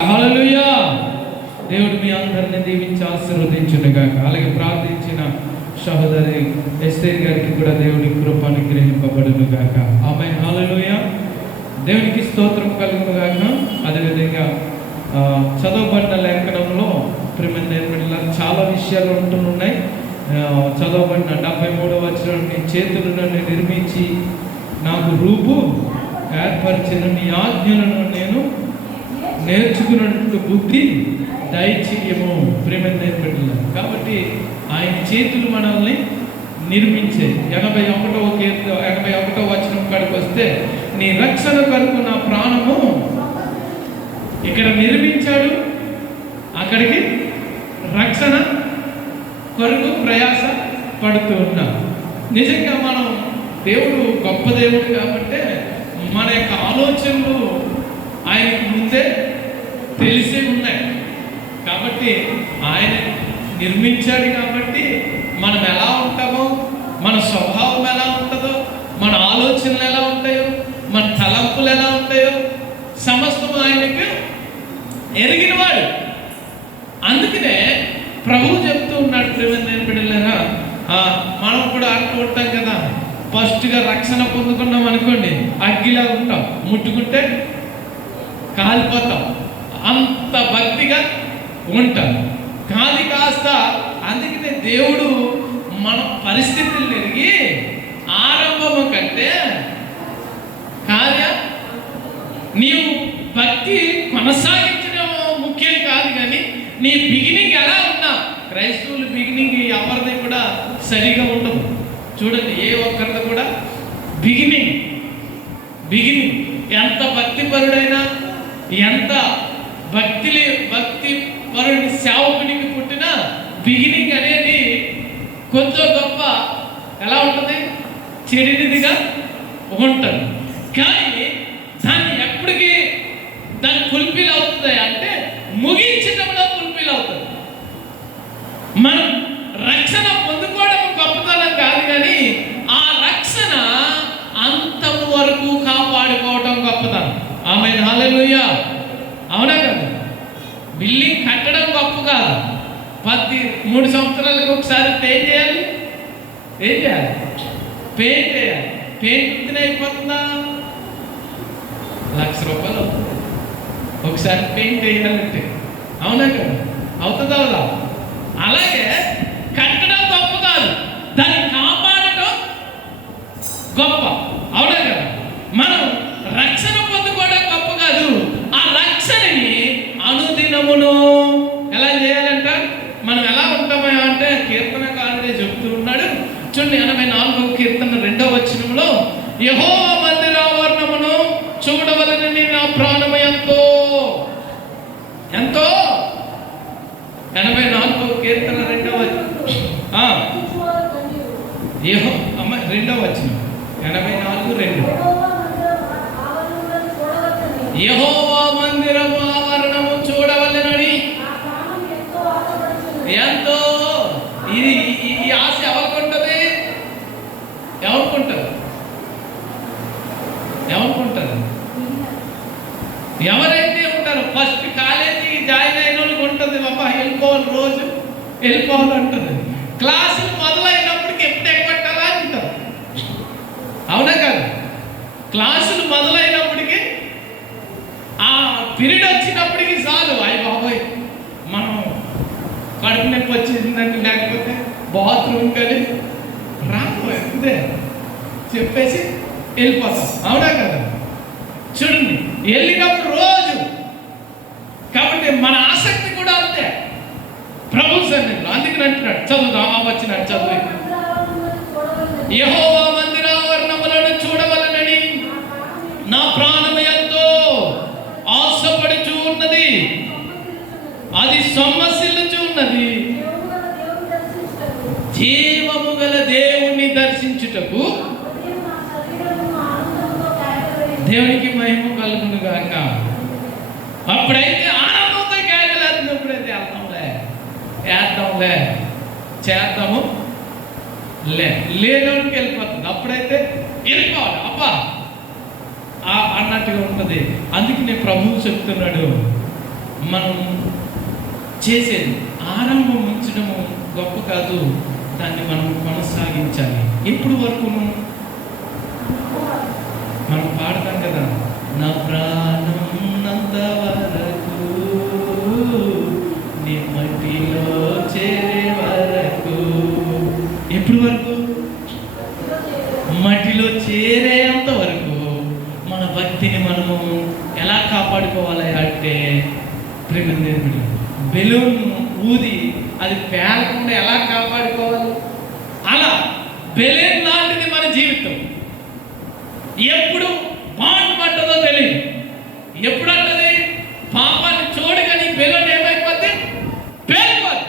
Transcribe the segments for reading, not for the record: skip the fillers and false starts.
హల్లెలూయా. దేవుడు మీ అందరిని దీవించి ఆశీర్వదించునుగాక. అలాగే ప్రార్థించిన సహోదరి ఎస్తేర్ గారికి కూడా దేవుడి కృప అనుగ్రహింపబడునుగాక. ఆమేన్. హల్లెలూయా. దేవునికి స్తోత్రం కలుగునుగాక. అదేవిధంగా చదవబడిన లేఖనంలో ప్రియమైన చాలా విషయాలు ఉంటున్నాయి. చదవబడిన 73వ వచనం, నీ చేతులు నన్ను నిర్మించి నాకు రూపు ఏర్పరిచిన నీ ఆజ్ఞలను నేను నేర్చుకున్నట్లు బుద్ధి దయచేయము. ప్రేమ. కాబట్టి ఆయన చేతులు మనల్ని నిర్మించే 81వ వచనం కాడికి వస్తే, నీ రక్షణ కొరకు నా ప్రాణము ఇక్కడ నిర్మించాడు, అక్కడికి రక్షణ కొరకు ప్రయాస పడుతూ ఉన్నాం. నిజంగా మనం దేవుడు గొప్ప దేవుడు కాబట్టి మన యొక్క ఆలోచనలు ఆయనకు ముందే తెలిసే ఉన్నాయి. కాబట్టి ఆయన నిర్మించాడు కాబట్టి మనం ఎలా ఉంటామో, మన స్వభావం ఎలా ఉంటుందో, మన ఆలోచనలు ఎలా ఉంటాయో, మన తలంపులు ఎలా ఉంటాయో సమస్తం ఆయనకు ఎరిగినవాడు. అందుకనే ప్రభువు చెప్తూ ఉన్నాడు, ప్రియమైన బిడ్డలారా, మనం కూడా అంటూ ఉంటాం కదా, ఫస్ట్గా రక్షణ పొందుకున్నాం అనుకోండి, అగ్గిలా ఉంటాం, ముట్టుకుంటే కాలిపోతాం, అంత భక్తిగా ఉంటాం. కాలి కాస్త అందుకనే దేవుడు మన పరిస్థితులు ఎరిగి ఆరంభము కంటే కార్య నీవు భక్తి కొనసాగించడం ముఖ్యం కాదు, కానీ నీ బిగినింగ్ ఎలా ఉన్నా. క్రైస్తవుల బిగినింగ్ ఎవరిది కూడా సరిగా ఉండదు. చూడండి, ఏ ఒక్కరిది కూడా బిగినింగ్ ఎంత భక్తిపరుడైనా, ఎంత భక్తి పరుడి సేవకునికి పుట్టిన బిగినింగ్ అనేది కొంచెం గొప్ప ఎలా ఉంటుంది, చెడినిదిగా ఉంటుంది. కానీ దాన్ని ఎప్పటికీ దాన్ని ఫుల్ఫిల్ అవుతుంది అంటే ముగించడంలో ఫుల్ఫిల్ అవుతుంది. మనం రక్షణ పొందుకోవడం గొప్పతనం కాదు, కానీ ఆ రక్షణ అంతము వరకు కాపాడుకోవడం గొప్పతనం. ఆమేన్. హల్లెలూయా. అవునా కదా? బిల్డింగ్ కట్టడం గొప్ప కాదు. 3 సంవత్సరాలకు ఒకసారి ఏం చేయాలి? పెయింట్ వేయాలి. పెయింట్ అయిపోతుందా? ₹1,00,000 అవుతుంది ఒకసారి పెయింట్ వేయాలంటే. అవునా కదా? అవుతుందా? అలాగే కట్టడం గొప్ప కాదు, దాన్ని కాపాడటం గొప్ప. అవునా కదా? మనం రక్షణ పొందుకోవడం గొప్ప కాదు, ఆ రక్షణని అనుదినమును ఎలా చేయాలంట? మనం ఎలా ఉంటామో అంటే కీర్తనకారుడే చెప్తూ ఉన్నాడు. చూడండి, 84వ కీర్తన 2వ వచనంలో, యెహోవా మందిరావరణమును చూడవలనని నా ప్రాణము ఎంతో 84వ కీర్తన 2వ వచనం 2వ వచనం 84:2. యెహోవా మందిరము ఆవరణము చూడవలెనని ఎంతో. ఇది ఈ ఆశ ఎవరికుంటది? ఎవరైతే ఉంటారు ఫస్ట్ కాలేజీకి జాయిన్ అయిన వాళ్ళకి ఉంటుంది, బాబా వెళ్ళిపోవాలి, రోజు వెళ్ళిపోవాలంటుంది. క్లాసులు మొదలైనప్పటికి ఎప్పుడు ఎగ్గొట్టాలా అంటారు. అవునా కాదు? క్లాసులు మొదలైనప్పటికీ ఆ పీరియడ్ వచ్చినప్పటికీ చాలు, అయ్యి బాబోయ్ మనం కడుపు నొప్పి వచ్చేసిందంటే, లేకపోతే బాత్రూమ్ కానీ రాకపోతే చెప్పేసి వెళ్ళిపోతాం. అవునా కదా? చూడండి, వెళ్ళినప్పుడు రోజు. కాబట్టి మన ఆసక్తి కూడా అంతే ప్రభు సన్నిధిలో. అందుకని అంటున్నాడు, చదువుదాం, వచ్చినాడు చదువు. యెహోవా మందిరావరణములను చూడవలనని నా ప్రాణము ఎంతో ఆశపడుచు ఉన్నది, అది సొమ్మసిల్లుచు ఉన్నది. జీవము గల దేవుణ్ణి దర్శించుటకు. దేవునికి మహిమ కలుగును గాక. అప్పుడైతే ఆనందంతో కేకలేస్తుంది. ఎప్పుడైతే చేద్దాము లేనోడికి వెళ్ళిపోతుంది. అప్పుడైతే వెళ్ళిపోవాలి అబ్బా అన్నట్టుగా ఉంటుంది. అందుకే ప్రభువు చెప్తున్నాడు, మనం చేసేది. ఆరంభం ఉంచడము గొప్ప కాదు, దాన్ని మనం కొనసాగించాలి. ఎప్పుడు వరకు మనం పాడతాం కదా, నా ప్రాణం నంత వరకు నీ మట్టిలో చేరే వరకు. ఎప్పుడు వరకు? మట్టిలో చేరేంత వరకు మన భక్తిని మనము ఎలా కాపాడుకోవాలి అంటే, ప్రేమికుడు బెలూన్ ఊది అది పేలకుండా ఎలా కాపాడుకోవాలి, అలా బెలూన్ లాంటిది మన జీవితం. ఎప్పుడు బాండ్ పట్టదో తెలియదు. ఎప్పుడు అంటది? పాపాన్ని చూడగానే బెలూన్ ఏమైపోతే పేలిపోద్ది.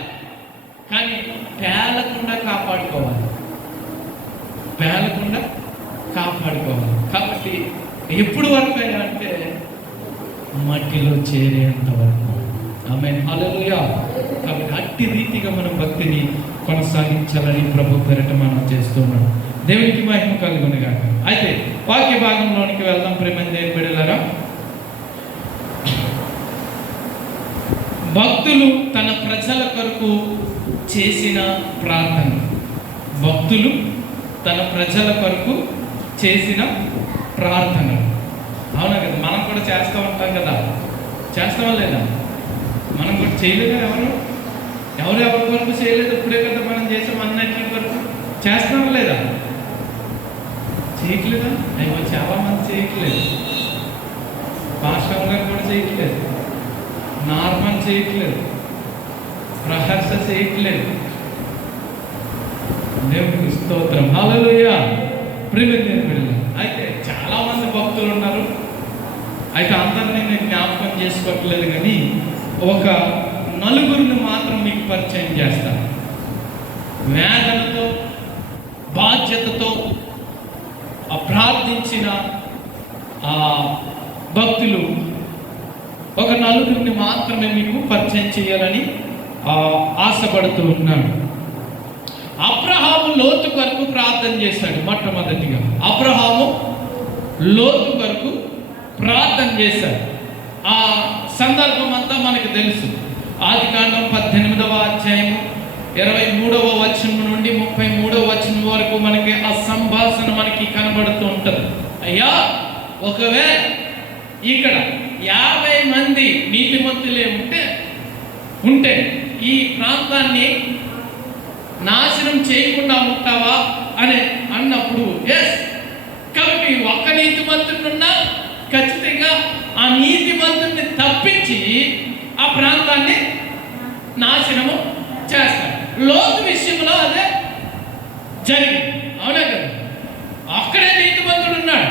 కానీ పేలకుండా కాపాడుకోవాలి, పేలకుండా కాపాడుకోవాలి. కాబట్టి ఎప్పుడు వరకు అంటే మట్టిలో చేరేంత వరకు. ఆమేన్, హల్లెలూయా. కాబట్టి అట్టి రీతిగా మనం భక్తిని కొనసాగించాలని ప్రభు పేరట మనం చేస్తున్నాం. దేవునికి మహిమ కలుగును గాక. అయితే వాక్య భాగంలోనికి వెళ్దాం. ప్రేమని దేవుని బిడ్డలారా, భక్తులు తన ప్రజల కొరకు చేసిన ప్రార్థన. భక్తులు తన ప్రజల కొరకు చేసిన ప్రార్థన. అవునా కదా? మనం కూడా చేస్తూ ఉంటాం కదా, చేస్తామా లేదా? మనం కూడా చేయలేదా? ఎవరు ఎవరి వరకు చేయలేదు. ఇప్పుడే కదా మనం చేసాం, అన్నింటి వరకు చేస్తామా లేదా? చేయట్లేదా? అయ్యో, చాలా మంది చేయట్లేదు. పాస్టర్ గారు కూడా చేయట్లేదు, నార్మల్ చేయట్లేదు, ప్రహర్ష చేయట్లేదు. దేవునికి స్తోత్రం, హల్లెలూయా. ప్రియమైన అయితే చాలా మంది భక్తులు ఉన్నారు. అయితే అందరినీ నేను జ్ఞాపకం చేసుకోవట్లేదు, కానీ ఒక నలుగురిని మాత్రం మీకు పరిచయం చేస్తాను. వేదనతో బాధ్యతతో ప్రార్థించిన భక్తులు ఒక నలుగురిని మాత్రమే మీకు పరిచయం చేయాలని ఆశపడుతూ ఉన్నాను. అబ్రహాము లోతు కొరకు ప్రార్థన చేశాడు. మొట్టమొదటిగా అబ్రహాము లోతు కొరకు ప్రార్థన చేశాడు. ఆ సందర్భం అంతా మనకు తెలుసు. ఆదికాండం 18వ అధ్యాయము 23వ వచనం నుండి 33వ వచనం వరకు మనకి ఆ సంభాషణ మనకి కనబడుతూ ఉంటుంది. అయ్యా, ఒకవేళ ఇక్కడ 50 మంది నీతిమంతులే ఉంటే ఈ ప్రాంతాన్ని నాశనం చేయకుండా ఉంటావా అని అన్నప్పుడు ఎస్. కాబట్టి ఒక్క నీతిమంతుడున్నా ఖచ్చితంగా ఆ నీతిమంతుడిని తప్పించి ఆ ప్రాంతాన్ని నాశనము చేస్తాడు. లోతు విషయంలో అదే జరిగింది. అవునా కదా? అక్కడే నీతిమంతుడు ఉన్నాడు,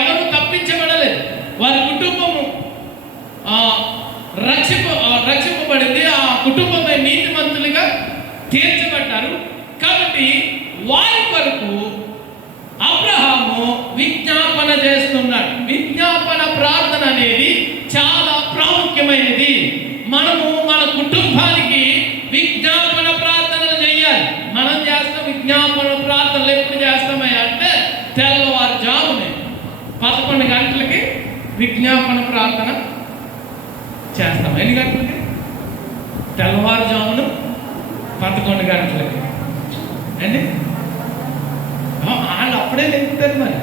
ఎవరు తప్పించబడలేదు. వారి కుటుంబము రక్షింపబడింది. ఆ కుటుంబమే నీతిమంతులుగా తీర్చబడ్డారు. కాబట్టి వారి కొరకు అబ్రహాము విజ్ఞాపన చేస్తున్నాడు. విజ్ఞాపన ప్రార్థన అనేది చాలా ప్రాముఖ్యమైనది. మనము మన కుటుంబానికి విజ్ఞాపన ప్రార్థనలు చేయాలి. మనం చేస్తాం విజ్ఞాపన ప్రార్థనలు. ఎప్పుడు చేస్తామయ్యా అంటే తెల్లవారుజామునే 11 గంటలకి విజ్ఞాపన ప్రార్థన చేస్తాం. ఎన్ని గంటలకి? తెల్లవారుజామున 11 గంటలకి అండి. వాళ్ళు అప్పుడే లేపుతారు. మరి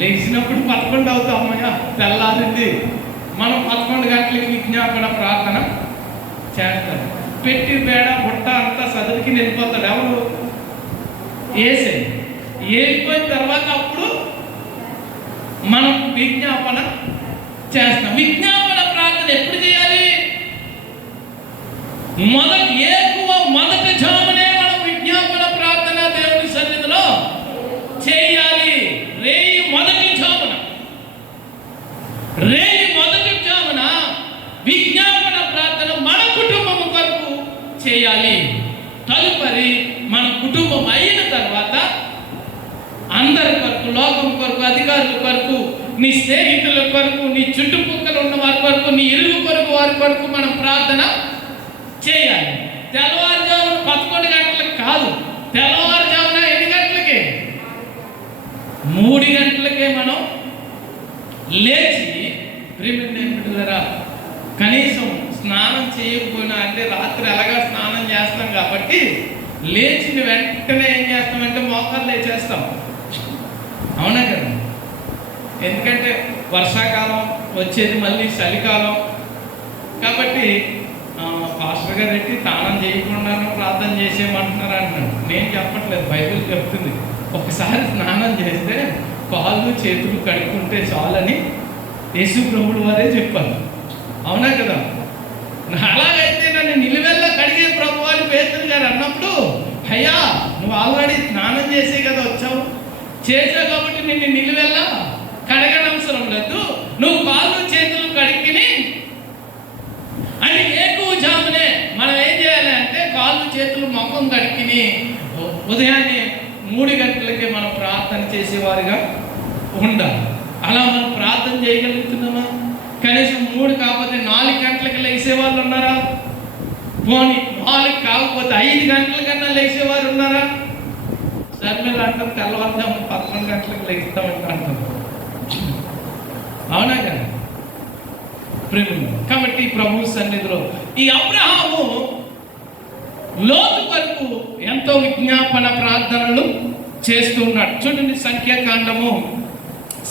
లేచినప్పుడు 11 అవుతామయ్యా, తెల్లారింది. మనం 11 గంటలకి విజ్ఞాపన ప్రార్థన చేస్తాం. పెట్టి బేడ బుట్ట అంతా చదువుకి వెళ్ళిపోతాడు. ఎవరు? ఏసే. వెళ్ళిపోయిన తర్వాత అప్పుడు మనం విజ్ఞాపన చేస్తాం. విజ్ఞాపన ప్రార్థన ఎప్పుడు చేయాలి? మొదటి జామునే మనం విజ్ఞాపన ప్రార్థన దేవుని సన్నిధిలో చేయాలి. రేయి మొదటి జామున విజ్ఞాపన ప్రార్థన మన కుటుంబం కొరకు చేయాలి. తదుపరి మన కుటుంబం అయిన తర్వాత అందరి కొరకు, లోకం కొరకు, అధికారుల కొరకు, నీ స్నేహితుల కొరకు, నీ చుట్టుపక్కల ఉన్న వారి కొరకు, నీ ఇరుగు కొరకు వారి కొరకు మనం ప్రార్థన చేయాలి. తెల్లవారుజామున 11 గంటలకు కాదు, తెల్లవారుజామున ఎన్ని గంటలకి? 3 గంటలకే మనం లేచి, ప్రియమైన బిడ్డలారా, కనీసం స్నానం చేయకపోయినా, అంటే రాత్రి ఎలాగా స్నానం చేస్తాం కాబట్టి లేచిన వెంటనే ఏం చేస్తామంటే మోకాలు లేచేస్తాం. అవునా కదా? ఎందుకంటే వర్షాకాలం వచ్చేది, మళ్ళీ చలికాలం కాబట్టి పాస్టర్ గారు ఎట్టి స్నానం చేయకుండా ప్రార్థన చేసేయమంటున్నారు అంటున్నాడు. నేను చెప్పట్లేదు, బైబిల్ చెప్తుంది. ఒకసారి స్నానం చేస్తే కాళ్ళు చేతులు కడుక్కుంటే చాలని యేసు ప్రభువుల వారే చెప్పారు. అవునా కదా? అలాగైతే నన్ను నిలువెల్లా కడిగే ప్రభు అని పేతురు గారు అన్నప్పుడు, అయ్యా నువ్వు ఆల్రెడీ స్నానం చేసే కదా వచ్చావు, చేసావు కాబట్టి నిన్ను నిలువెల్లా కడగనవసరం లేదు, నువ్వు కాళ్ళు చేతులు కడిగిని అని ఎక్కువ జామునే మనం ఏం చేయాలి అంటే కాళ్ళు చేతులు ముఖం కడిగిని ఉదయాన్నే 3 గంటలకే మనం ప్రార్థన చేసేవారుగా ఉండాలి. అలా మనం ప్రార్థన చేయగలుగుతున్నామా? కనీసం 3 కాకపోతే 4 గంటలకి లేచే వాళ్ళు ఉన్నారా? పోనీ 4 కాకపోతే 5 గంటల కన్నా లేచేవారు ఉన్నారా? సర్మేలు అంటారు తెల్లవారుజాము 11 గంటలకు లేస్తామంటే అంటారు. అవునా కదా? కాబట్టి ప్రభు సన్నిధిలో ఈ అబ్రహాము లోతు వరకు ఎంతో విజ్ఞాపన ప్రార్థనలు చేస్తూ ఉన్నాడు. చూడండి, సంఖ్యాకాండం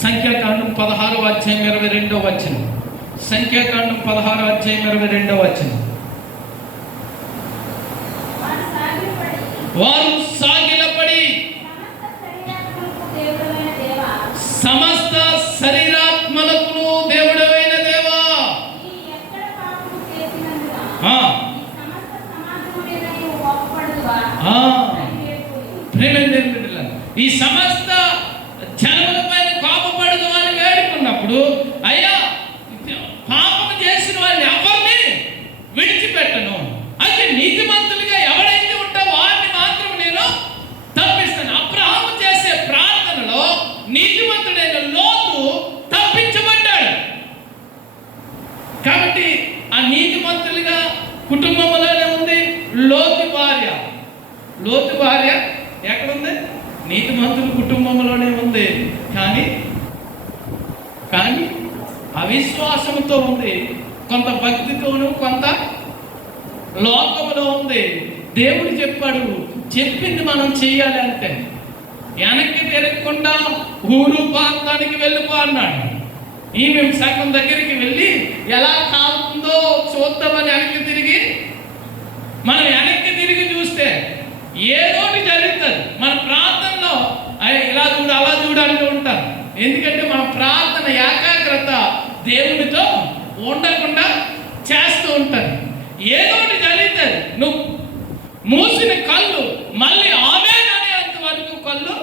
16వ అధ్యాయం 22వ వచనం. సంఖ్యాకాండం 16వ అధ్యాయం 22వ వచనం. వారు సాగిలపడి సమస్త శరీరాత్మలకు దేవుడవైన దేవా, ఈ సమస్త జనముల పైన కోపపడదు అని వేడుకున్నప్పుడు, అయ్యా పాపం చేసిన వాళ్ళని ఎవరిని విడిచిపెట్టను, అయితే నీతిమంతులుగా ఎవరైతే ఉంటావో వారిని మాత్రం నేను తప్పిస్తాను. అబ్రహాము చేసే ప్రార్థనలో నీతిమంతుడైన లోతు తప్పించబడ్డాడు. కాబట్టి ఆ నీతిమంతులుగా కుటుంబంలోనే ఉంది. లోతు భార్య ఎక్కడుంది? నీతిమంతుల కుటుంబంలోనే ఉంది. కానీ అవిశ్వాసంతో ఉంది, కొంత భక్తితోనూ కొంత లోకములో ఉంది. దేవుడు చెప్పాడు, చెప్పింది మనం చెయ్యాలి అంటే. వెనక్కి తిరగకుండా ఊరు ప్రాంతానికి వెళ్ళిపో అన్నాడు. ఈమె సగం దగ్గరికి వెళ్ళి ఎలా కాలుతుందో చూద్దామని మనం వెనక్కి తిరిగి చూస్తే ఏదోటి జరుగుతుంది. మన ప్రార్థనలో ఇలా చూడు అలా చూడు అంటూ ఉంటారు. ఎందుకంటే మన ప్రార్థన ఏకాగ్రత దేవునితో ఉండకుండా చేస్తూ ఉంటారు. ఏదోటి జరుగుతుంది. నువ్వు మూసిన కళ్ళు మళ్ళీ ఆమేన్ అనేంత వరకు కళ్ళు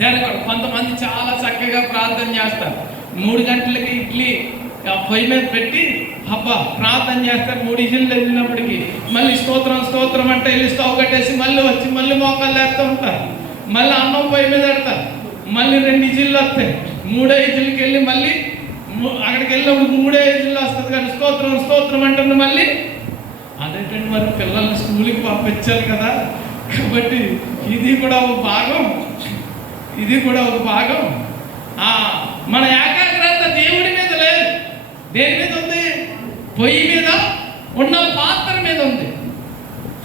తెరగడు. కొంతమంది చాలా చక్కగా ప్రార్థన చేస్తారు. 3 గంటలకి ఇడ్లీ పొయ్యి మీద పెట్టి ప్రార్థన చేస్తారు. 3 ఇజిల్లు వెళ్ళినప్పటికీ మళ్ళీ స్తోత్రం అంటే వెళ్ళి స్టవ్ కట్టేసి మళ్ళీ వచ్చి మళ్ళీ మోకాలు వేస్తూ ఉంటారు. మళ్ళీ అన్నం పొయ్యి మీద పెడతారు. మళ్ళీ 2 ఇజిల్లు వస్తాయి. 3వ ఇజిల్కి వెళ్ళి మళ్ళీ అక్కడికి వెళ్ళినప్పుడు 3వ ఇజిల్లు వస్తుంది. కానీ స్తోత్రం అంటుంది మళ్ళీ. అదేంటంటే మరి పిల్లల్ని స్కూల్కి పంపించాలి కదా, కాబట్టి ఇది కూడా ఒక భాగం. మన ఏకాగ్రత దేవుడి మీద లేదు. దేని మీద ఉంది? పొయ్యి మీద ఉన్న పాత్ర మీద ఉంది.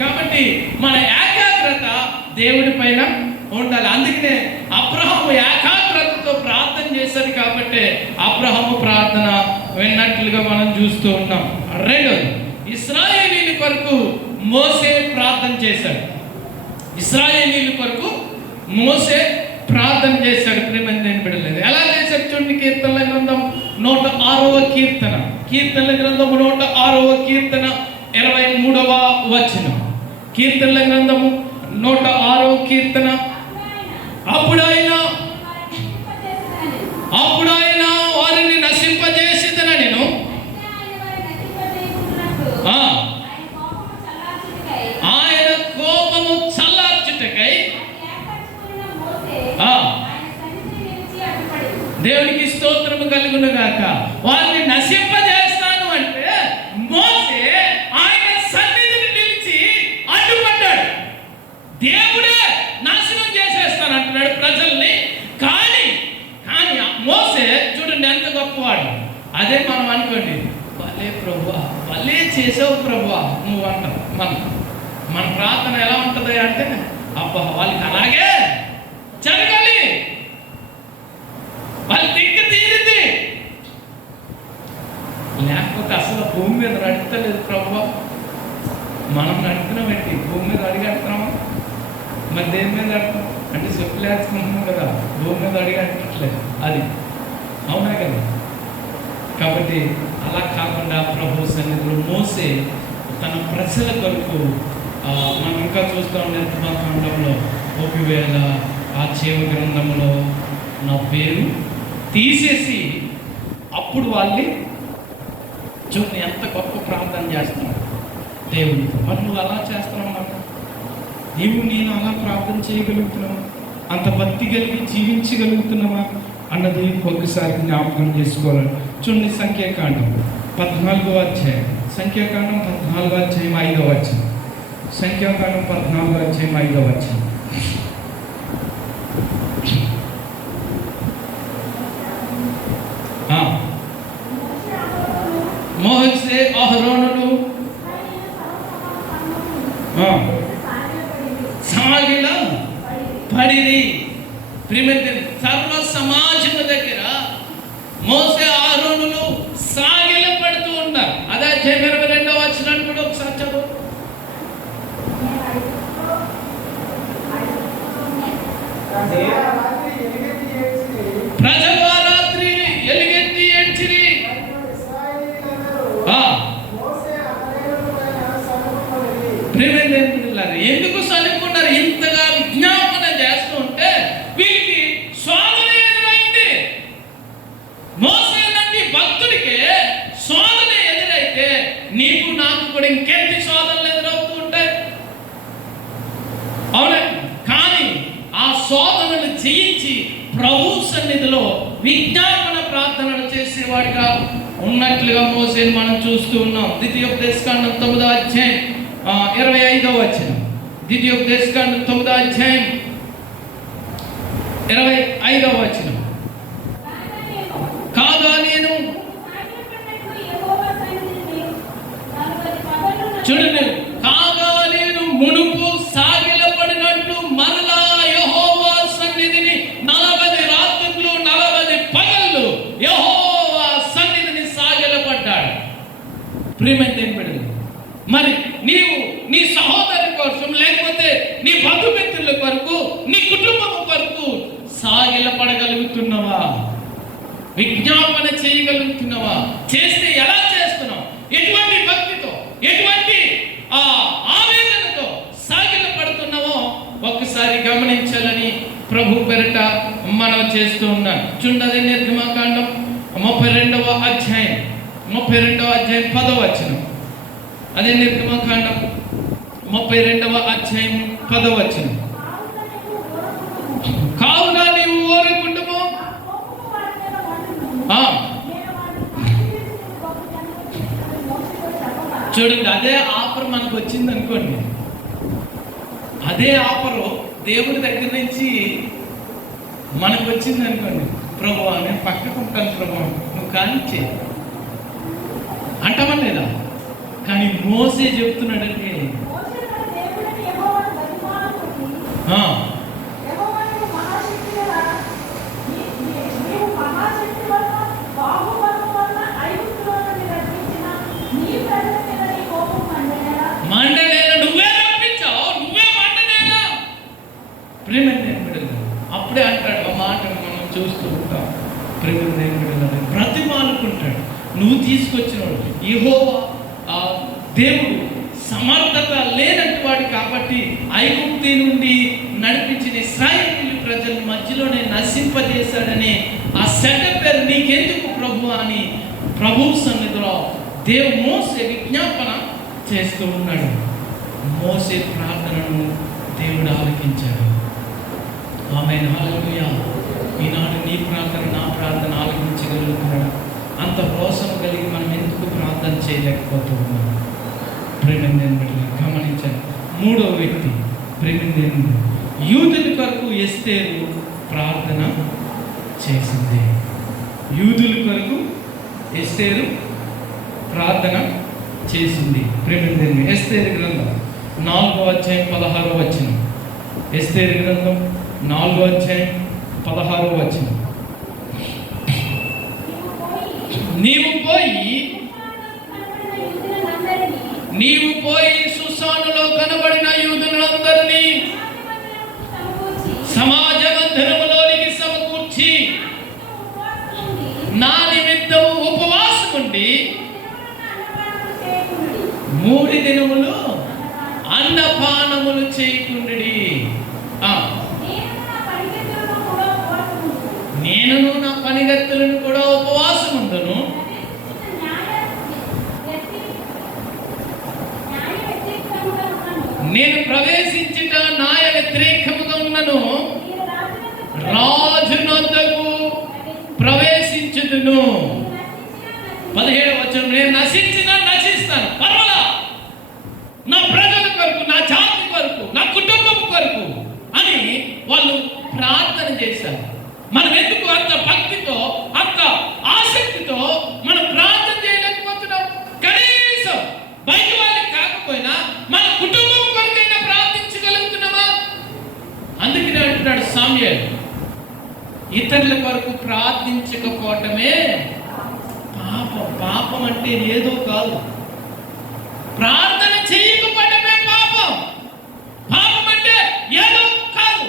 కాబట్టి మన ఏకాగ్రత దేవుడి పైన ఉండాలి. అందుకనే అబ్రహాము ఏకాగ్రతతో ప్రార్థన చేశాడు కాబట్టి అబ్రహాము ప్రార్థన విన్నట్లుగా మనం చూస్తూ ఉన్నాం. రెండోది, ఇశ్రాయేలీయుల కొరకు మోసే ప్రార్థన చేశాడు. ఇశ్రాయేలీయుల కొరకు మోసే ప్రార్థన చేశాడు. ప్రేమని బిడ్డలేదు ఎలా చేశాడు చూడండి. కీర్తనల గ్రంథం 106వ కీర్తన. కీర్తనల గ్రంథము 106వ కీర్తన 23వ వచనం. కీర్తనల గ్రంథము 106వ కీర్తన. అప్పుడు ఆయన వారిని నశింపజేసిదన నేను ఆయన కోపము చల్లార్చుటకై దేవునికి స్తోత్రము కలుగును గాక. వారిని నశింపజేస్తాను అంటే మోసే ఆయన సన్నిధిని నిలిచి అడ్డుపడ్డాడు. దేవుడే నాశనం చేసేస్తాను అంటున్నాడు ప్రజల్ని. కానీ మోసే భలే చేసావు ప్రభువా నువ్వు అంటావు. మన ప్రార్థన ఎలా ఉంటుంది అంటే అబ్బా వాళ్ళకి అలాగే జరగాలి, వాళ్ళు దిక్కు తీరింది, లేకపోతే అసలు భూమి మీద నడుస్తలేదు ప్రభువా. మనం నడుపుతున్నాం ఏంటి? భూమి మీద అడిగి అడుగుతున్నామా? మరి దేని మీద అడుగుతాం అంటే చెప్పులు వేసుకుంటున్నాం కదా, భూమి మీద అడిగి అడగట్లేదు అది, అవునా కదా? కాబట్టి అలా కాకుండా ప్రభు సన్నిధిలో మోసే తన ప్రజల కొరకు మనం ఇంకా చూస్తూ ఉండే నిర్గమాకాండంలో 1,000 ఆ జీవ గ్రంథంలో నా పేరు తీసేసి అప్పుడు వాళ్ళని చూడండి ఎంత గొప్ప ప్రార్థన చేస్తున్నాడు దేవుడితో. మరి నువ్వు అలా చేస్తున్నావు అన్నమాట, నీవు నేను అలా ప్రార్థన చేయగలుగుతున్నావా? అంత భక్తి కలిగి జీవించగలుగుతున్నావా అన్నది ఒక్కసారి జ్ఞాపకం చేసుకోవాలి. చూడండి సంఖ్యాకాండం 14వ అధ్యాయం, సంఖ్యాకాండం 14వ అధ్యాయం 5వ వచనం, సంఖ్యాకాండం 14వ అధ్యాయం 5వ వచనం. మోసే అహరోనులు సాగిల పడిరి. సర్వ సమాజము దగ్గర మోసే అహరోనులు సాగిల పడుతూ ఉన్నారు. అదే అధ్యాయం 22వ వచనాన్ని కూడా ఒకసారి చదువు. ప్రజలు ఆ రాత్రి ఎలుగెత్తి ఏడ్చిరి. ఎందుకు సనుకున్నారు? ఇంతగా విజ్ఞాపన చేస్తూ ఉంటే వీరికి శోధన ఎదురైంది. మోసే లాంటి భక్తుడికి శోధన ఎదురైతే నీకు నాకు కూడా ఇంకెన్ని శోధనలు ఎదురవుతూ ఉంటాయి, అవునా? కానీ ఆ శోధనలు జయించి ప్రభు సన్నిధిలో విజ్ఞాపన ప్రార్థనలు చేసేవాడిగా ఉన్నట్లుగా మోసేని మనం చూస్తూ ఉన్నాం. ద్వితీయోపదేశకాండం 9వ అధ్యాయం 25వ వచనం. ద్వితీయోపదేశకాండం 9వ అధ్యాయం 25వ వచనం. కాగా నేను చూడండి, కాగా నేను మునుపు సాగిలపడినట్లు మరలా యెహోవా సన్నిధిని 40 రాత్రులు 40 పగళ్ళు యెహోవా సన్నిధిని సాగిలపడ్డాడు. ప్రియమైన దేవుడు, మరి నీవు నీ సహోదరు కోసం లేకపోతే నీ బంధుమిత్రుల కొరకు నీ కుటుంబం కొరకు సాగిలపడగలుగుతున్నావా? విజ్ఞాపన చేయగలుగుతున్నావా? చేస్తే ఎలా చేస్తున్నావు? ఎటువంటి భక్తితో, ఎటువంటి ఆవేదనతో సాగిలపడుతున్నావో ఒక్కసారి గమనించాలని ప్రభు పేరిట మనం చేస్తూ ఉన్నాను. చూడండి నిర్గమాకాండం 32వ అధ్యాయం 10వ వచనం. అదే నిర్గమాకాండం 32వ అధ్యాయం 10వ వచనం. కావున నీవు ఓరకుండుము. చూడండి, అదే ఆఫర్ మనకు వచ్చింది అనుకోండి, అదే ఆఫరు దేవుడి దగ్గర నుంచి మనకు వచ్చింది అనుకోండి, ప్రభువా నేను పక్కకు ఉంటాను ప్రభువా నువ్వు కానిచ్చే అంటామా లేదా? కానీ మోసే చెప్తున్నాడంటే మండలేనా? నువ్వే రప్పించావు, నువ్వే మండలేనా? ప్రేమ అప్పుడే అంటాడు ఆ మాటను మనం చూస్తూ ఉంటాం. ప్రేమ బ్రతిమాలుకుంటాడు. నువ్వు తీసుకొచ్చినవాడు యెహోవా దేవుడు సమర్థత లేనట్టు వాడు కాబట్టి ఐగుప్తు నుండి నడిపించిన ఇశ్రాయేలు ప్రజల మధ్యలోనే నశింపజేశాడని ఆ సెటప్ పేరు నీకెందుకు ప్రభు అని ప్రభు సన్నిధిలో మోసే విజ్ఞాపన చేస్తూ ఉన్నాడు. మోసే ప్రార్థనను దేవుడు ఆలకించాడు. ఆమేన్, హల్లెలూయా. ఈనాడు నీ ప్రార్థన నా ప్రార్థన ఆలకించగలుగుతున్నాడు. అంత రోషం కలిగి మనం ఎందుకు ప్రార్థన చేయలేకపోతూ ఉన్నాం? ప్రేమిందేంద్రుడు గమనించాను. 3వ వ్యక్తి ప్రేమిందేంద్రుడు. యూదుల కొరకు ఎస్తేరు ప్రార్థన చేసింది. యూదుల కొరకు ఎస్తేరు ప్రార్థన చేసింది. ప్రేమిందండి. ఎస్తేరు గ్రంథం 4వ అధ్యాయం 16వ వచనం. ఎస్తేరు గ్రంథం 4వ అధ్యాయం 16వ వచనం. నీవు పోయి సుసానులో కనబడిన యూదులందరినీ సమాజ మందిరములోనికి సమకూర్చి నా నిమిత్తము ఉపవాసం ఉండి 3 దినములు అన్నపానములు చేయకుండి. నేనును నా పనిగత్తులను కూడా ఉపవాసం ఉండును. నేను ప్రవేశించుట న్యాయ వ్యతిరేకముగా ఉన్నను. రాజునొద్దకు ప్రవేశించుదును. 17వ వచనం. నేను నశించినా నశిస్తాను, పర్వాలా, నా ప్రజల కొరకు, నా జాతి కొరకు, నా కుటుంబం కొరకు అని వాళ్ళు ప్రార్థన చేశారు. మనం ఎందుకు అంత భక్తితో, అంత ఆసక్తితో మనం ప్రార్థన చేయలేకపోతున్నాం? కనీసం బయట వాళ్ళకి కాకపోయినా మన కుటుంబం కొరకైనా ప్రార్థించగలుగుతున్నామా? అందుకనే అంటున్నాడు సామ్యూయల్, ఇతరుల కొరకు ప్రార్థించకపోవటమే పాపం. పాపం అంటే ఏదో కాదు, ప్రార్థన చేయకపోవటమే పాపం. పాపం అంటే ఏదో కాదు,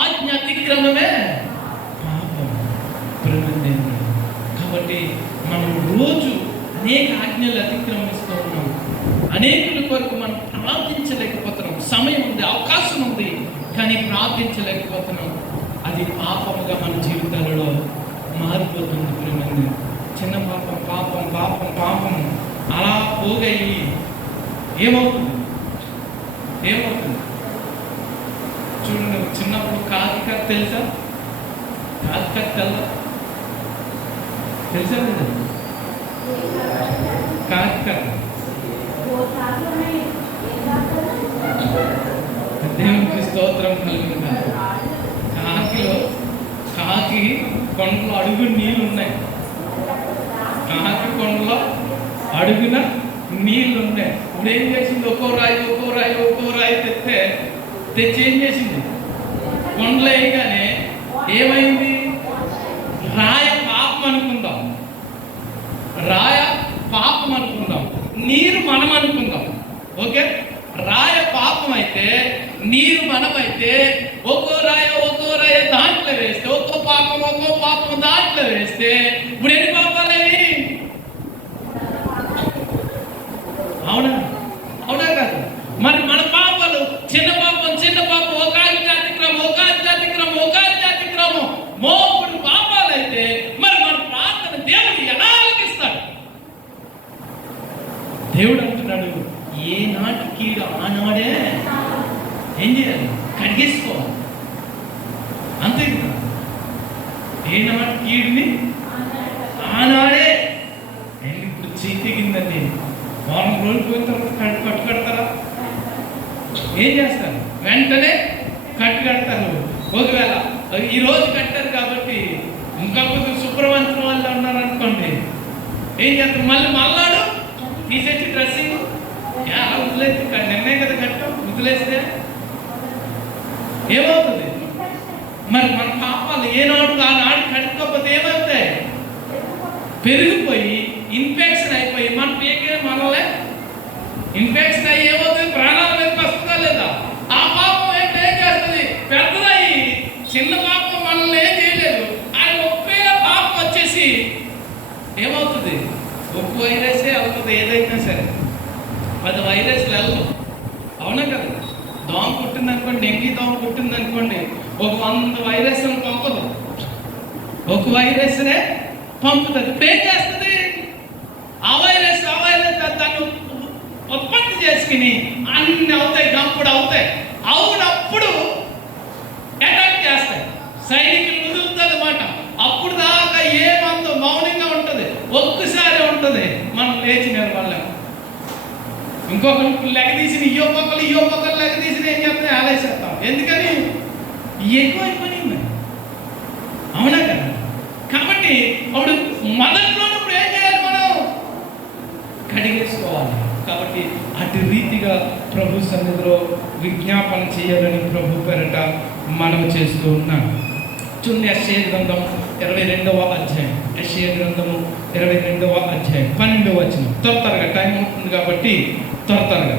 ఆజ్ఞ అతిక్రమమే పాపం. కాబట్టి మనం రోజు అనేక ఆజ్ఞలు అతిక్రమిస్తూ ఉన్నాం. అనేకుల కొరకు మనం ప్రార్థించలేకపోతున్నాం. సమయం ఉంది, అవకాశం ఉంది, కానీ ప్రార్థించలేకపోతున్నాం. అది పాపముగా మన జీవితాలలో మారిపోతుంది. ప్రేమండి, చిన్న పాపం పాపం పాపం పాపం అలా పోగయి ఏమవుతుంది? చూడండి, చిన్నప్పుడు కాకి కథ తెలుసా? కాకి కథ తెలుసా లేదా? కాకి కథ దేవునికి స్తోత్రం కలుగుతుంది. కాకి కొండలో అడుగు నీళ్ళు ఉన్నాయి. కాకి కొండలో అడుగున నీళ్ళు ఉన్నాయి. ఇప్పుడు ఏం చేసింది? ఒక్కో రాయి తెచ్చి ఏం చేసింది? కొండలో వేయగానే ఏమైంది? రాయ పాపం అనుకుందాం, నీరు మనం అనుకుందాం. ఓకే, రాయ పాపం అయితే, నీరు మనమైతే, ఒక్కో రాయ దాంట్లో వేస్తే, ఒక్కో పాపం దాంట్లో వేస్తే ఇప్పుడు ఎన్ని పాపాలేవి? అవునా కాదు? మరి మన పాపాలు చిన్న పాపం ఒక అత్యాతిక్రమం మోపుడు పాపాలు అయితే మరి మన ప్రార్థన దేవుడు ఎలా ఆలకిస్తాడు? దేవుడు అంటున్నాడు, ఏ నాటి కీడు ఆనాడే ఏం చేయాలి? కడిగేసుకోవాలి. అంతే కదా? ఏ నాటి కీడుని ఆనాడే. ఇప్పుడు చీతికిందండి, వారం రోజులు పోయిన తర్వాత కట్టు కడతారా? ఏం చేస్తారు? వెంటనే కట్టు కడతారు. ఒకవేళ ఈ రోజు కట్టారు కాబట్టి ఇంకా కొద్దిగా శుభ్రవంతం వాళ్ళు ఉన్నారనుకోండి, ఏం చేస్తారు? మళ్ళాడు తీసేసి డ్రెస్సింగ్ అలా వదిలేసి, నిన్నే కదా కట్టాం, వదిలేస్తే ఏమవుతుంది? మరి మన పాపాలు ఏనాడు ఆనాడు కట్టుకోకపోతే ఏమవుతాయి? పెరిగిపోయి ఇన్ఫెక్షన్ అయిపోయి మన పీకే మనలే ఇన్ఫెక్షన్ అయ్యి ఏమవుతుంది? ప్రాణాల మీదకి వస్తుందా లేదా? ఆ పాపం ఏంటో ఏం చేస్తుంది? పెద్దదయ్యి చిన్న పాపం మనల్ని ఏం చేయలేదు. ఆయన ఒకే పాపం వచ్చేసి ఏమవుతుంది? ఒక వైరసే అవుతుంది. ఏదైనా సరే 10 వైరస్లు వెళ్ళవు. అవునా కదా? దోమ కుట్టిందనుకోండి, డెంగీ దోమ కుట్టిందనుకోండి, ఒక 100 వైరస్లను పంపదు, ఒక వైరస్నే పంపుతుంది. ఇప్పుడు ఏం చేస్తుంది? ఆ వైరస్ దాన్ని ఉత్పత్తి చేసుకుని అన్ని అవుతాయి, గంపుడు అవుతాయి. అవునప్పుడు అటాక్ చేస్తాయి, సైనికులు వదులుతుంది అన్నమాట. అప్పుడు దాకా ఏమంత మౌనంగా ఉంటుంది, ఒక్కసారి ఉంటుంది, మనం లేచి నిలబడలేము. ఇంకొకరు లెగదీసిన ఇయ్యొక్కరు లెగదీసిన ఏం చేస్తాయి? ఆలేసేస్తాం. ఎందుకని? ఎక్కువైపోయింది. అవునా కదా? కాబట్టి అప్పుడు మొదట్లో ఏం చేయాలి? మనం కడిగేసుకోవాలి. కాబట్టి అటు రీతిగా ప్రభు సన్నిధిలో విజ్ఞాపన చేయాలని ప్రభు పేరట మనం చేస్తూ ఉన్నాం. చూడండి, యెషయా గ్రంథం 22వ అధ్యాయం, యెషయా గ్రంథము 22వ అధ్యాయం 12వ వచనం. త్వరగా టైం అవుతుంది కాబట్టి త్వరగా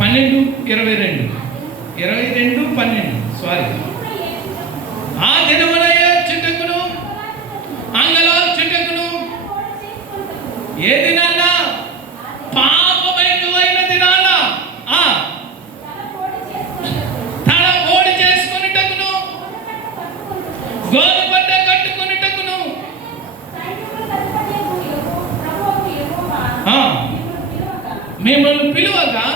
12:22 సారీ. ఆ దినమున చుట్టకును అంగలార్చుటకును ఏ దినాన? పాపమైన దినాన తల ఓడి చేసుకొనుటకును గోలుబట్ట కట్టుకొనుటకును మిమ్మల్ని పిలువగా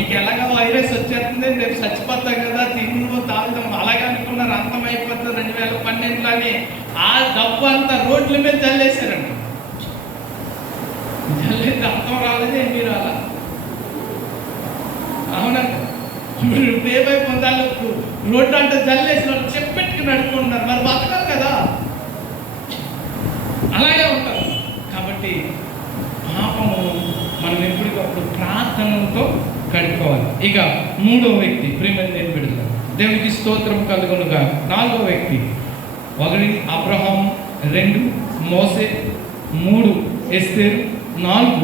ఇంకెలాగా వైరస్ వచ్చేస్తుంది, రేపు చచ్చిపోతాం కదా, తిండి తాగుతాం అలాగే అనుకున్నారు. అంతమైపోతుంది 2012 ఆ డబ్బు అంతా రోడ్ల మీద జల్లేశారంట. జల్లేసి అంతం రాలేదే మీరు అలా అవునంట. రేపై పొందాలకు రోడ్డు అంటే జల్లేసి వాళ్ళు చెప్పెట్టుకుని నడుపుకుంటున్నారు. మరి బతకాలి కదా, అలాగే ఉంటారు. కాబట్టి పాపము మనం ఎప్పటికప్పుడు ప్రార్థనలతో కడుక్కోవాలి. ఇక 3వ వ్యక్తి ప్రియమైన నేను పెడతాను, దేవునికి స్తోత్రం కలుగునుగా. 4వ వ్యక్తి 1 అబ్రహాం, 2 మోసే, 3 ఎస్తేరు, 4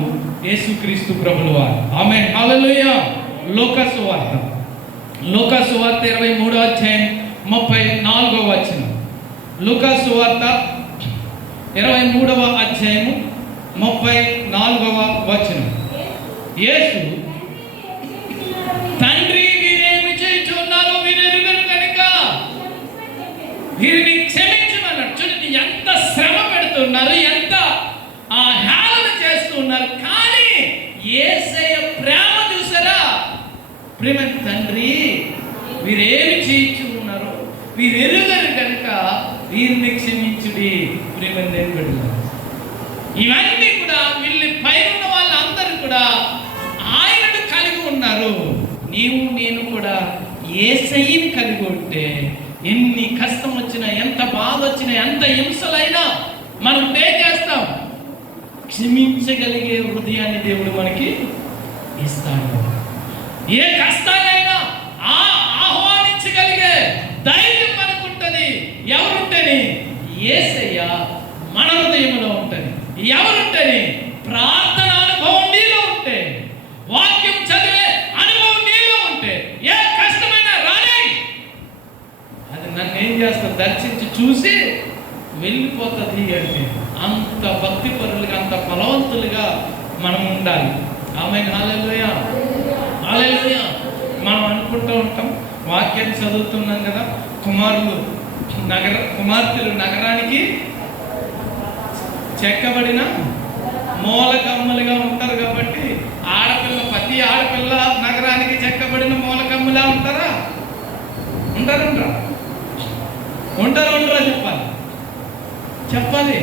యేసుక్రీస్తు ప్రభుల వారు. ఆమేన్, హల్లెలూయా. లూకాసు వార్త 23వ అధ్యాయం 34వ వచనం. లూకాసు వార్త 23వ అధ్యాయము 34వ వచనం. యేసు, తండ్రి వీరేమి చేయుచున్నారో వీరెరుగరు కనుక వీరిని క్షమించమన్నాడు. చూడండి, ఎంత శ్రమ పెడుతున్నారు, ఎంత హేళన చేస్తున్నారు. కానీ యేసయ్య ప్రేమ చూసారా? ప్రేమ తండ్రి వీరేమి చేయుచున్నారో వీరెరుగరు కనుక వీరిని క్షమించుడి. ప్రేమ నేను పెడుతున్నారు. ఇవన్నీ కూడా వీళ్ళని పైన వాళ్ళందరూ కూడా ఆయనను కలిగి ఉన్నారు. నీవు నేను కూడా యేసయ్యని కలిగి ఉంటే ఎన్ని కష్టం వచ్చినా, ఎంత బాధ వచ్చినా, ఎంత హింసలైనా మనం ఏం చేస్తాం? క్షమించగలిగే హృదయాన్ని దేవుడు మనకి ఇస్తాడు. ఏ కష్టాలైనా ఆహ్వానించగలిగే ధైర్యం మనకుంటుంది. ఎవరుంటేనే? యేసయ్య మన హృదయంలో ఉంటుంది. ఎవరుంటేనే? ప్రార్థన అనుభవం నీలో ఉంటే, వాక్యం చదివే అనుభవం నీలో ఉంటే, ఏ కష్టమైనా రాని అది నన్ను ఏం చేస్తుంది? దర్శించి చూసి వెళ్ళిపోతుంది. అంటే అంత భక్తి పరులుగా, అంత బలవంతులుగా మనం ఉండాలి. ఆమేన్, హల్లెలూయా, హల్లెలూయా. మనం అనుకుంటూ ఉంటాం, వాక్యాన్ని చదువుతున్నాం కదా, కుమార్తెలు నగరానికి చెక్కబడిన మూలకమ్ములుగా ఉంటారు. కాబట్టి ప్రతి ఆడపిల్ల నగరానికి చెక్కబడిన మూలకమ్ములా ఉంటారా? ఉంటారా? చెప్పాలి.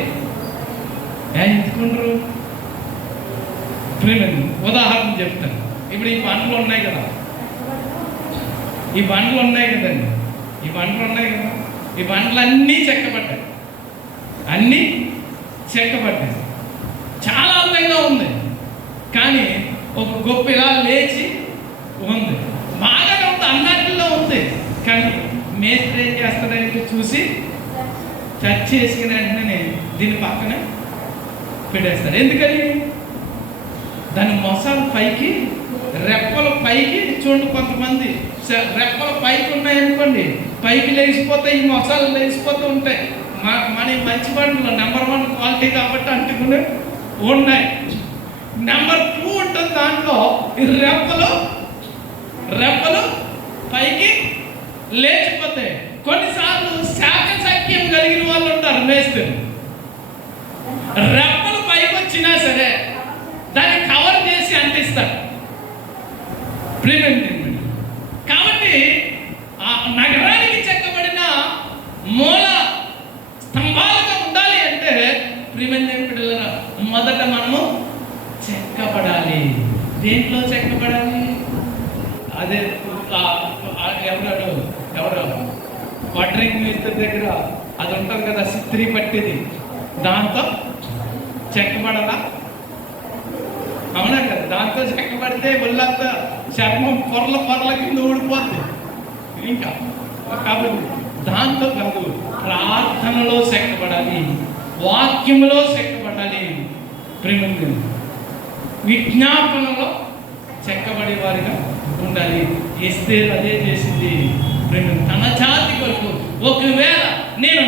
ఎందుకుంటారు? ఉదాహరణ చెప్తాను. ఇప్పుడు ఈ బండ్లు ఉన్నాయి కదా, ఈ బండ్లు ఉన్నాయి కదా, ఈ బండ్లు అన్నీ చెక్కబడ్డాయి, చాలా అందంగా ఉంది. కానీ ఒక గొప్ప ఇలా లేచి ఉంది, బాగానే ఉంది, అన్నట్లో ఉంది. కానీ మేస్త్రి ఏం చేస్తాడంటే చూసి టచ్ చేసుకుని వెంటనే దీని పక్కన పెట్టేస్తాడు. ఎందుకని? దాని మొసాలు పైకి, రెప్పల పైకి చూడండి, కొంతమంది రెప్పల పైకి ఉన్నాయనుకోండి, పైకి లేచిపోతాయి, ఈ మొసాలు లేచిపోతూ ఉంటాయి. మన మంచి బండ్లు నెంబర్ 1 క్వాలిటీ కాబట్టి అంటుకునే ఉన్నాయి. నెంబర్ 2 ఉంటుంది, దాంట్లో ఈ రెప్పలు పైకి లేచిపోతాయి. కొన్నిసార్లు శాఖసఖ్యం కలిగిన వాళ్ళు ఉంటారు, మేస్త్రి. రెప్పలు పైకి వచ్చినా సరే దాన్ని కవర్ చేసి అంటిస్తారు. కాబట్టి ఆ నగరానికి చెక్కబడిన మూల స్తంభాలుగా ఉండాలి అంటే ప్రియమైన మొదట మనము చెక్కబడాలి. దేంట్లో చెక్కబడాలి? అదే ఎవరు వాటరింగ్ మేస్త్రి దగ్గర అది ఉంటుంది కదా సిత్రీ పట్టేది, దాంతో చెక్కబడలా? అవునా కదా? దాంతో చెక్కబడితే ఒళ్ళంతా చర్మం పొరల పొరల కింద ఊడిపోద్ది. ఇంకా కాబట్టి దాంతో కాదు, ప్రార్థనలో చెక్కబడాలి, వాక్యంలో చెక్కబడాలి, ప్రేమ విజ్ఞాపనలో చెక్కబడే వారిగా ఉండాలి. ఎస్తేరు అదే చేసింది. ప్రేమ తన జాతి కొరకు, ఒకవేళ నేను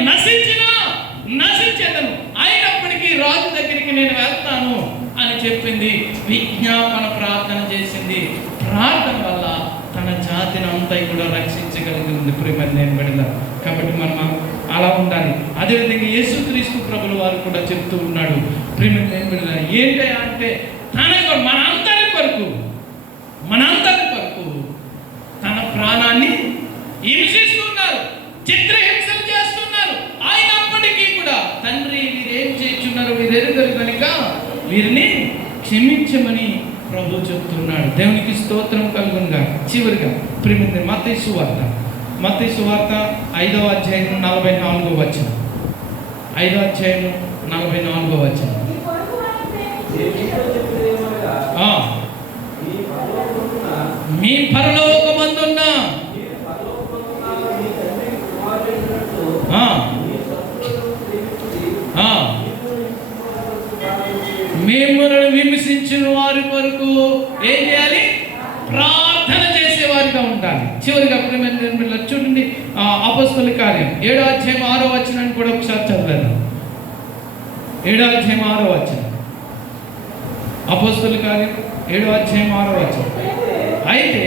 నశించేదను అయినప్పటికీ రాజు దగ్గరికి నేను వెళ్తాను అని చెప్పింది. విజ్ఞాపన ప్రార్థన చేసింది. ప్రార్థన వల్ల తన జాతిని అంతా కూడా రక్షించగలిగింది. ప్రేమ నేను పెడదా. కాబట్టి మనం అలా ఉండాలి. అదేవిధంగా యేసుక్రీస్తు ప్రభుల వారు కూడా చెప్తూ ఉన్నాడు, ప్రేమ నేను పెడదా ఏంటి అంటే మనందరి కొరకు తన ప్రాణాన్ని హింసిస్తున్నారు, చిత్రహింసలు చేస్తున్నారు. అయినప్పటికీ కూడా తండ్రి వీరేం చేస్తున్నారు వీరెరుగరు కనుక వీరిని క్షమించమని ప్రభు చెప్తున్నాడు. దేవునికి స్తోత్రం కలుగునుగా. చివరిగా ప్రేమింది మత్తయి సువార్త 5వ అధ్యాయం 44వ వచనం. 5వ అధ్యాయం 44వ వచనం. మీ పరలోకమందున్న మిమ్మల్ని విమర్శించిన వారి కొరకు ఏం చేయాలి? ప్రార్థన చేసేవారిగా ఉండాలి. చివరిగా చూడండి, అపొస్తలుల కార్యం 7వ అధ్యాయం 6వ వచనాన్ని కూడా ఒకసారి చదివాను. 7వ అధ్యాయం 6వ వచనం. అపొస్తలుల కార్యం 7వ అధ్యాయం 6వ వచనం. అయితే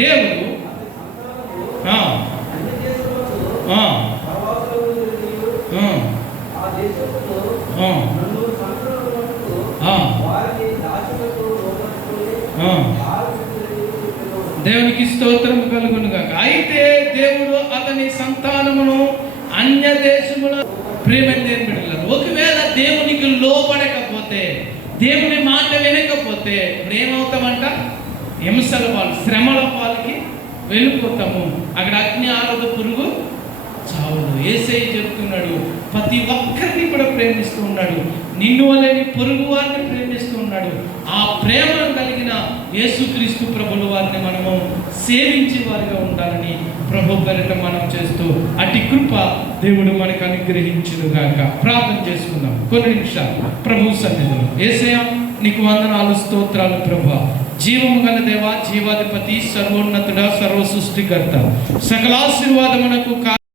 దేవుడు దేవునికి స్తోత్రం కలుగునుగా. అయితే దేవుడు అతని సంతానమును అన్య దేశములో ప్రేమించారు. ఒకవేళ దేవునికి లోబడకపోతే, దేవుని మాట వినకపోతే ఏమవుతామంట? హింసల పాలు, శ్రమల పాలకి వెళ్ళిపోతాము. అక్కడ అగ్ని ఆరదు, పురుగు చావుడు. యేసయ్య చెప్తున్నాడు, ప్రతి ఒక్కరిని కూడా ప్రేమిస్తూ ఉన్నాడు. నిన్ను వలని పొరుగు వారిని ప్రేమిస్తూ ఉన్నాడు. ఆ ప్రేమను కలిగిన యేసుక్రీస్తు ప్రభుల వారిని మనము సేవించే వారిగా ఉండాలని ప్రభు పేరిట మనం చేస్తూ అటు కృప దేవుడు మనకు అనుగ్రహించునుగాక. ప్రార్థన చేసుకుందాం కొన్ని నిమిషాలు ప్రభు సన్నిధిలో. యేసయ్య నీకు వందనాలు, స్తోత్రాలు ప్రభువా. జీవము గల దేవా, జీవాధిపతి, సర్వోన్నతుడ, సర్వ సృష్టికర్త, సకలాశీర్వాదమునకు